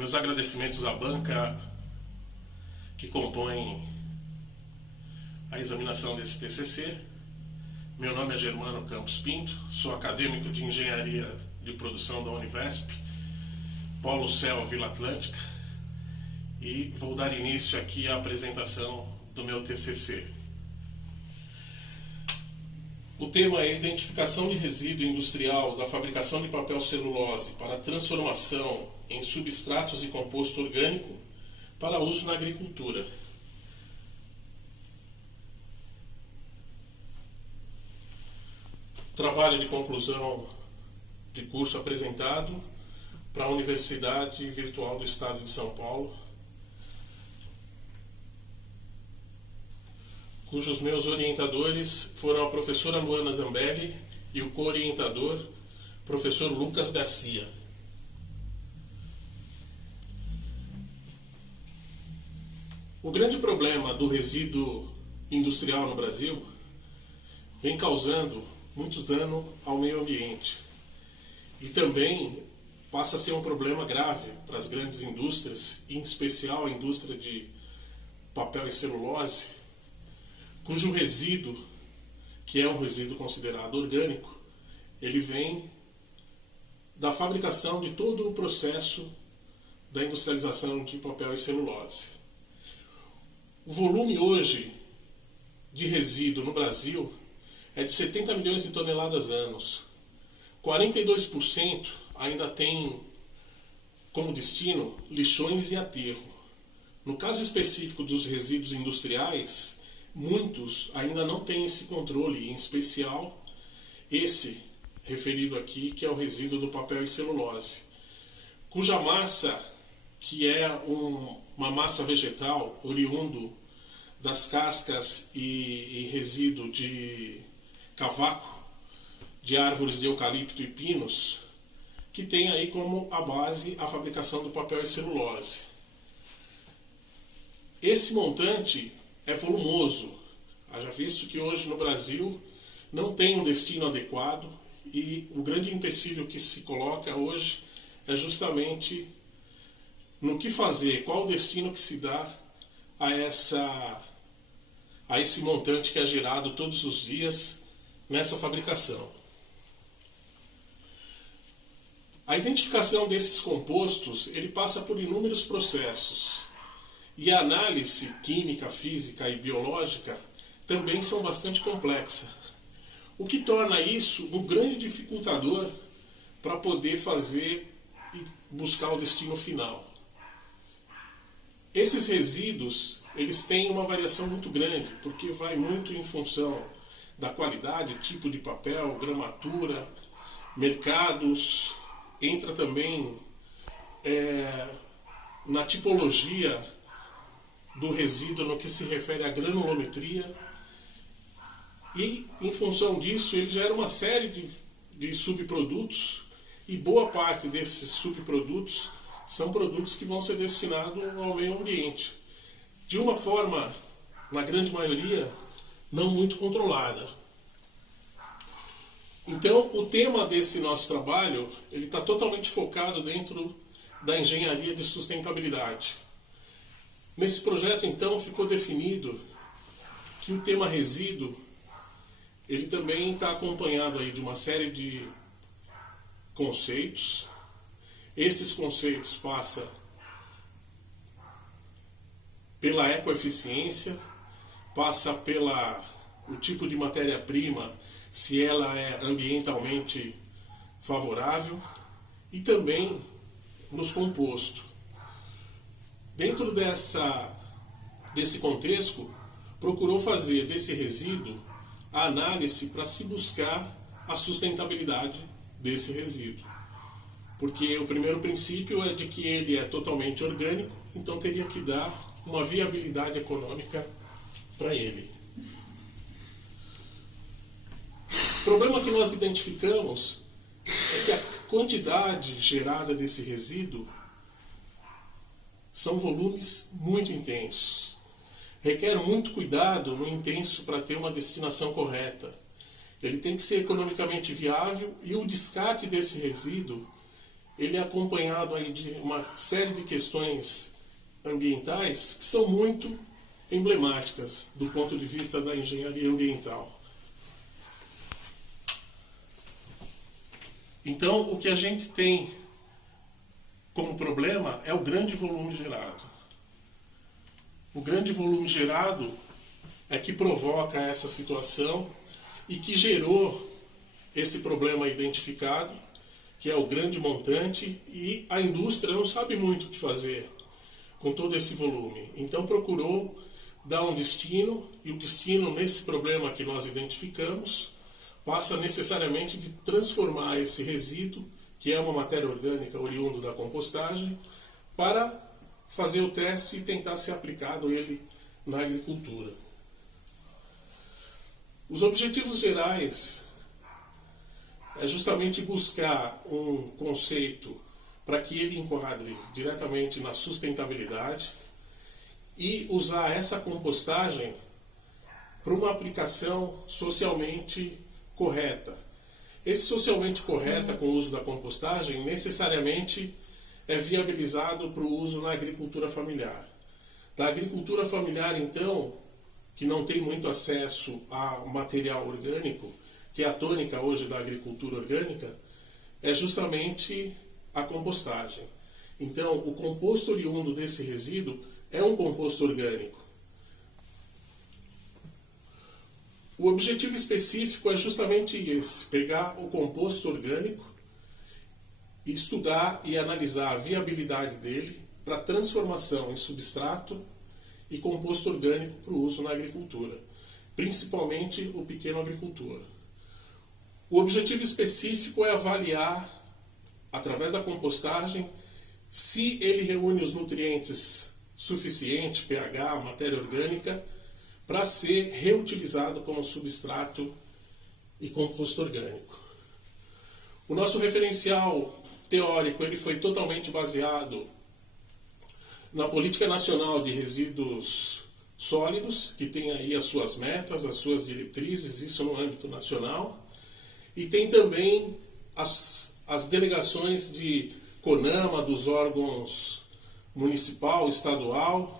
Meus agradecimentos à banca que compõe a examinação desse TCC. Meu nome é Germano Campos Pinto, sou acadêmico de Engenharia de Produção da Univesp, Polo Céu Vila Atlântica, e vou dar início aqui à apresentação do meu TCC. O tema é a identificação de resíduo industrial da fabricação de papel celulose para transformação em substratos e composto orgânico para uso na agricultura. Trabalho de conclusão de curso apresentado para a Universidade Virtual do Estado de São Paulo, cujos meus orientadores foram a professora Luana Zambelli e o co-orientador, professor Lucas Garcia. O grande problema do resíduo industrial no Brasil vem causando muito dano ao meio ambiente e também passa a ser um problema grave para as grandes indústrias, em especial a indústria de papel e celulose, cujo resíduo, que é um resíduo considerado orgânico, ele vem da fabricação de todo o processo da industrialização de papel e celulose. O volume hoje de resíduo no Brasil é de 70 milhões de toneladas anos. 42% ainda tem como destino lixões e aterro. No caso específico dos resíduos industriais, muitos ainda não têm esse controle, em especial esse referido aqui, que é o resíduo do papel e celulose, cuja massa, que é uma massa vegetal oriundo das cascas e resíduo de cavaco de árvores de eucalipto e pinos, que tem aí como a base a fabricação do papel e celulose. Esse montante é volumoso, haja visto que hoje no Brasil não tem um destino adequado e o grande empecilho que se coloca hoje é justamente no que fazer, qual o destino que se dá a esse montante que é gerado todos os dias nessa fabricação. A identificação desses compostos, ele passa por inúmeros processos. E a análise química, física e biológica também são bastante complexas, o que torna isso um grande dificultador para poder fazer e buscar o destino final. Esses resíduos, eles têm uma variação muito grande, porque vai muito em função da qualidade, tipo de papel, gramatura, mercados, entra também na tipologia do resíduo no que se refere à granulometria, e em função disso ele gera uma série de subprodutos, e boa parte desses subprodutos são produtos que vão ser destinados ao meio ambiente, de uma forma, na grande maioria, não muito controlada. Então, o tema desse nosso trabalho ele está totalmente focado dentro da engenharia de sustentabilidade. Nesse projeto, então, ficou definido que o tema resíduo ele também está acompanhado aí de uma série de conceitos. Esses conceitos passam pela ecoeficiência, passa o tipo de matéria-prima, se ela é ambientalmente favorável, e também nos compostos. Dentro desse contexto, procurou fazer desse resíduo a análise para se buscar a sustentabilidade desse resíduo. Porque o primeiro princípio é de que ele é totalmente orgânico, então teria que dar uma viabilidade econômica para ele. O problema que nós identificamos é que a quantidade gerada desse resíduo são volumes muito intensos. Requer muito cuidado no intenso para ter uma destinação correta. Ele tem que ser economicamente viável e o descarte desse resíduo ele é acompanhado aí de uma série de questões ambientais que são muito emblemáticas do ponto de vista da engenharia ambiental. Então, o que a gente tem como problema é o grande volume gerado. O grande volume gerado é que provoca essa situação e que gerou esse problema identificado, que é o grande montante, e a indústria não sabe muito o que fazer com todo esse volume. Então procurou dar um destino, e o destino nesse problema que nós identificamos passa necessariamente de transformar esse resíduo, que é uma matéria orgânica oriundo da compostagem, para fazer o teste e tentar ser aplicado ele na agricultura. Os objetivos gerais é justamente buscar um conceito para que ele enquadre diretamente na sustentabilidade e usar essa compostagem para uma aplicação socialmente correta. Esse socialmente correta com o uso da compostagem necessariamente é viabilizado para o uso na agricultura familiar. Da agricultura familiar, então, que não tem muito acesso a material orgânico, que é a tônica hoje da agricultura orgânica, é justamente a compostagem. Então, o composto oriundo desse resíduo é um composto orgânico. O objetivo específico é justamente esse: pegar o composto orgânico, estudar e analisar a viabilidade dele para transformação em substrato e composto orgânico para o uso na agricultura, principalmente o pequeno agricultor. O objetivo específico é avaliar, através da compostagem, se ele reúne os nutrientes suficientes, pH, matéria orgânica, para ser reutilizado como substrato e composto orgânico. O nosso referencial teórico ele foi totalmente baseado na Política Nacional de Resíduos Sólidos, que tem aí as suas metas, as suas diretrizes, isso no âmbito nacional, e tem também as delegações de CONAMA, dos órgãos municipal, estadual,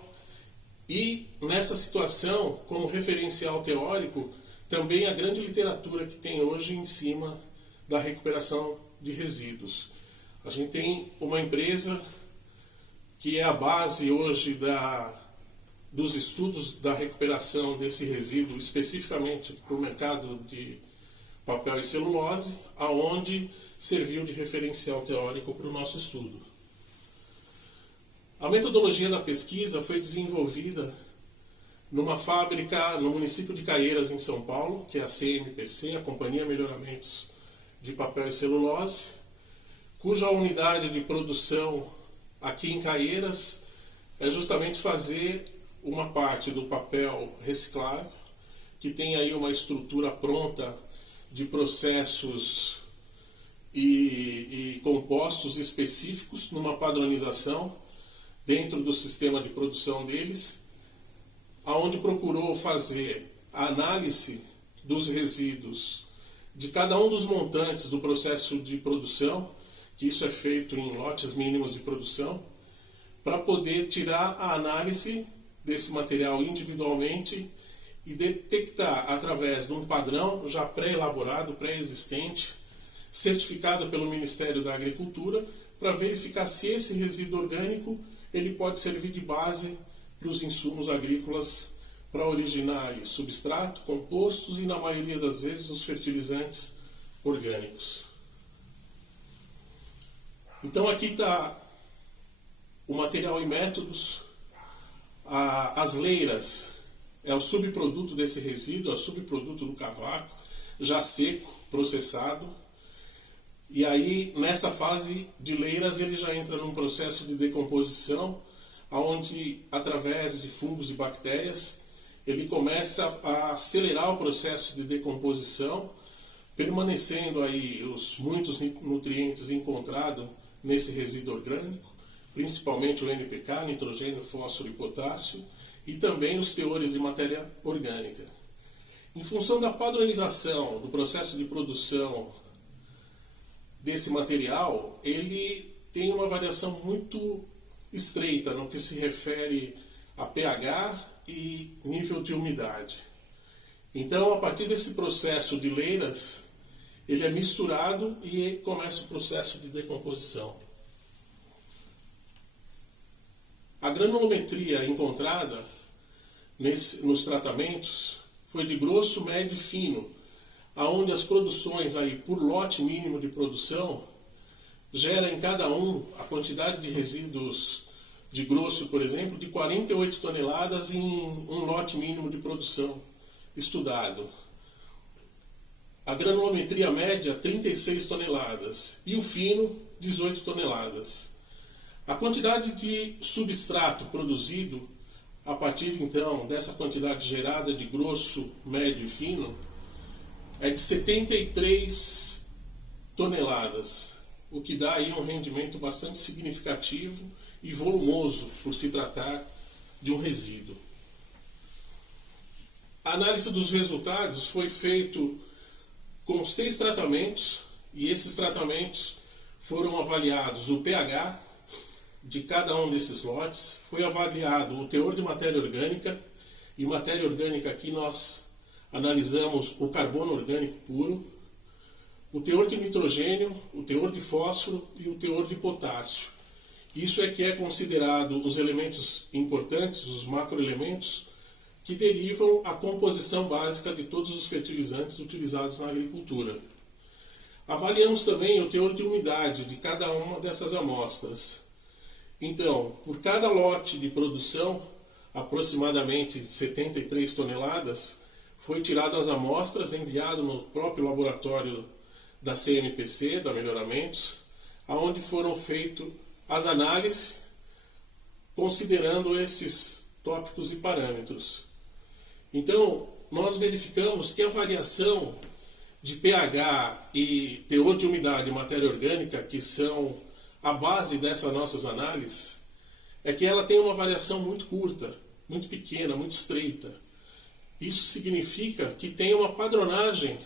e nessa situação, como referencial teórico, também a grande literatura que tem hoje em cima da recuperação de resíduos. A gente tem uma empresa que é a base hoje dos estudos da recuperação desse resíduo, especificamente para o mercado de papel e celulose, aonde serviu de referencial teórico para o nosso estudo. A metodologia da pesquisa foi desenvolvida numa fábrica no município de Caieiras, em São Paulo, que é a CMPC, a Companhia Melhoramentos de Papel e Celulose, cuja unidade de produção aqui em Caieiras é justamente fazer uma parte do papel reciclável, que tem aí uma estrutura pronta de processos e compostos específicos numa padronização dentro do sistema de produção deles, aonde procurou fazer a análise dos resíduos de cada um dos montantes do processo de produção, que isso é feito em lotes mínimos de produção, para poder tirar a análise desse material individualmente e detectar através de um padrão já pré-elaborado, pré-existente, certificado pelo Ministério da Agricultura, para verificar se esse resíduo orgânico ele pode servir de base para os insumos agrícolas para originar substrato, compostos e, na maioria das vezes, os fertilizantes orgânicos. Então aqui está o material e métodos. As leiras é o subproduto desse resíduo, é o subproduto do cavaco, já seco, processado. E aí, nessa fase de leiras, ele já entra num processo de decomposição, onde, através de fungos e bactérias, ele começa a acelerar o processo de decomposição, permanecendo aí os muitos nutrientes encontrados nesse resíduo orgânico, principalmente o NPK, nitrogênio, fósforo e potássio, e também os teores de matéria orgânica. Em função da padronização do processo de produção desse material, ele tem uma variação muito estreita no que se refere a pH e nível de umidade. Então, a partir desse processo de leiras, ele é misturado e começa o processo de decomposição. A granulometria encontrada nos tratamentos foi de grosso, médio e fino, aonde as produções aí por lote mínimo de produção gera em cada um a quantidade de resíduos de grosso, por exemplo, de 48 toneladas em um lote mínimo de produção estudado. A granulometria média, 36 toneladas e o fino, 18 toneladas. A quantidade de substrato produzido a partir então dessa quantidade gerada de grosso, médio e fino é de 73 toneladas, o que dá aí um rendimento bastante significativo e volumoso por se tratar de um resíduo. A análise dos resultados foi feita com 6 tratamentos e esses tratamentos foram avaliados o pH de cada um desses lotes, foi avaliado o teor de matéria orgânica, e matéria orgânica aqui nós analisamos o carbono orgânico puro, o teor de nitrogênio, o teor de fósforo e o teor de potássio. Isso é que é considerado os elementos importantes, os macroelementos, que derivam a composição básica de todos os fertilizantes utilizados na agricultura. Avaliamos também o teor de umidade de cada uma dessas amostras. Então, por cada lote de produção, aproximadamente 73 toneladas, foi tirado as amostras, enviado no próprio laboratório da CMPC, da Melhoramentos, onde foram feitas as análises, considerando esses tópicos e parâmetros. Então, nós verificamos que a variação de pH e teor de umidade e matéria orgânica, que são a base dessas nossas análises, é que ela tem uma variação muito curta, muito pequena, muito estreita. Isso significa que tem uma padronagem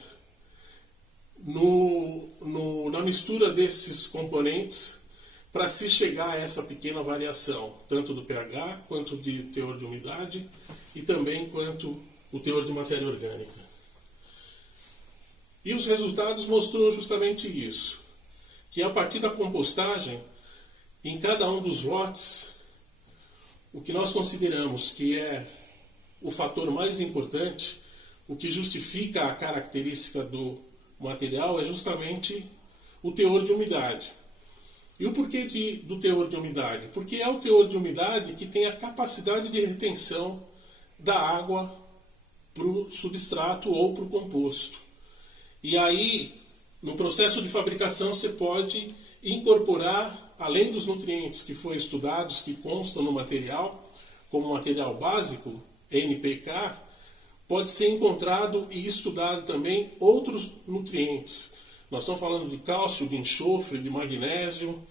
na mistura desses componentes para se chegar a essa pequena variação, tanto do pH, quanto de teor de umidade e também quanto o teor de matéria orgânica. E os resultados mostrou justamente isso, que a partir da compostagem, em cada um dos lotes, o que nós consideramos que é o fator mais importante, o que justifica a característica do material, é justamente o teor de umidade. E o porquê do teor de umidade? Porque é o teor de umidade que tem a capacidade de retenção da água para o substrato ou para o composto. E aí, no processo de fabricação, você pode incorporar, além dos nutrientes que foram estudados, que constam no material, como material básico, NPK, pode ser encontrado e estudado também outros nutrientes. Nós estamos falando de cálcio, de enxofre, de magnésio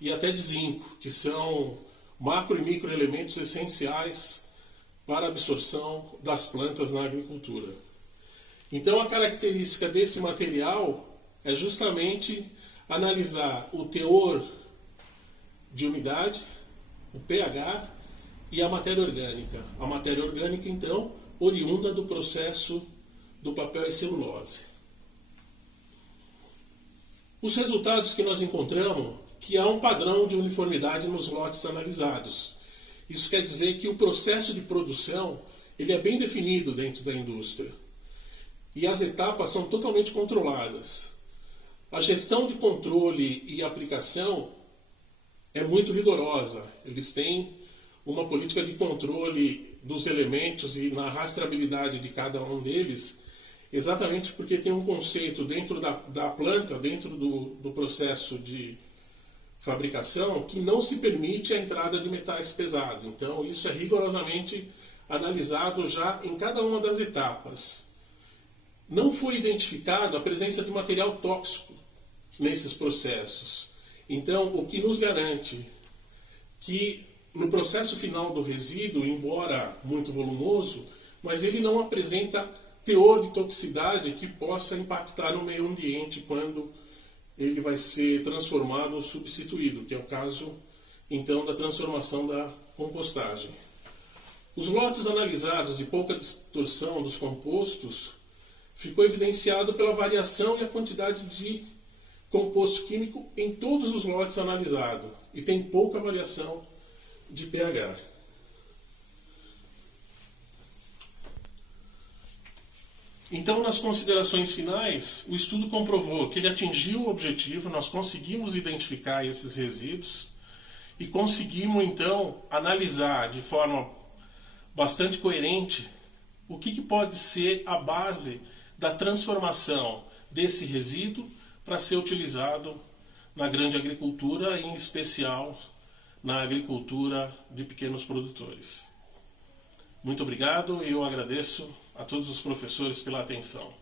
e até de zinco, que são macro e microelementos essenciais para a absorção das plantas na agricultura. Então, a característica desse material é justamente analisar o teor de umidade, o pH e a matéria orgânica. A matéria orgânica, então, oriunda do processo do papel e celulose. Os resultados que nós encontramos, que há um padrão de uniformidade nos lotes analisados. Isso quer dizer que o processo de produção ele é bem definido dentro da indústria. E as etapas são totalmente controladas. A gestão de controle e aplicação é muito rigorosa. Eles têm uma política de controle dos elementos e na rastreabilidade de cada um deles, exatamente porque tem um conceito dentro da planta, dentro do processo de fabricação, que não se permite a entrada de metais pesados. Então, isso é rigorosamente analisado já em cada uma das etapas. Não foi identificado a presença de material tóxico nesses processos. Então, o que nos garante que no processo final do resíduo, embora muito volumoso, mas ele não apresenta teor de toxicidade que possa impactar no meio ambiente quando ele vai ser transformado ou substituído, que é o caso, então, da transformação da compostagem. Os lotes analisados de pouca distorção dos compostos ficou evidenciado pela variação e a quantidade de composto químico em todos os lotes analisados, e tem pouca variação de pH. Então, nas considerações finais, o estudo comprovou que ele atingiu o objetivo, nós conseguimos identificar esses resíduos e conseguimos, então, analisar de forma bastante coerente o que pode ser a base da transformação desse resíduo para ser utilizado na grande agricultura, em especial na agricultura de pequenos produtores. Muito obrigado e eu agradeço a todos os professores pela atenção.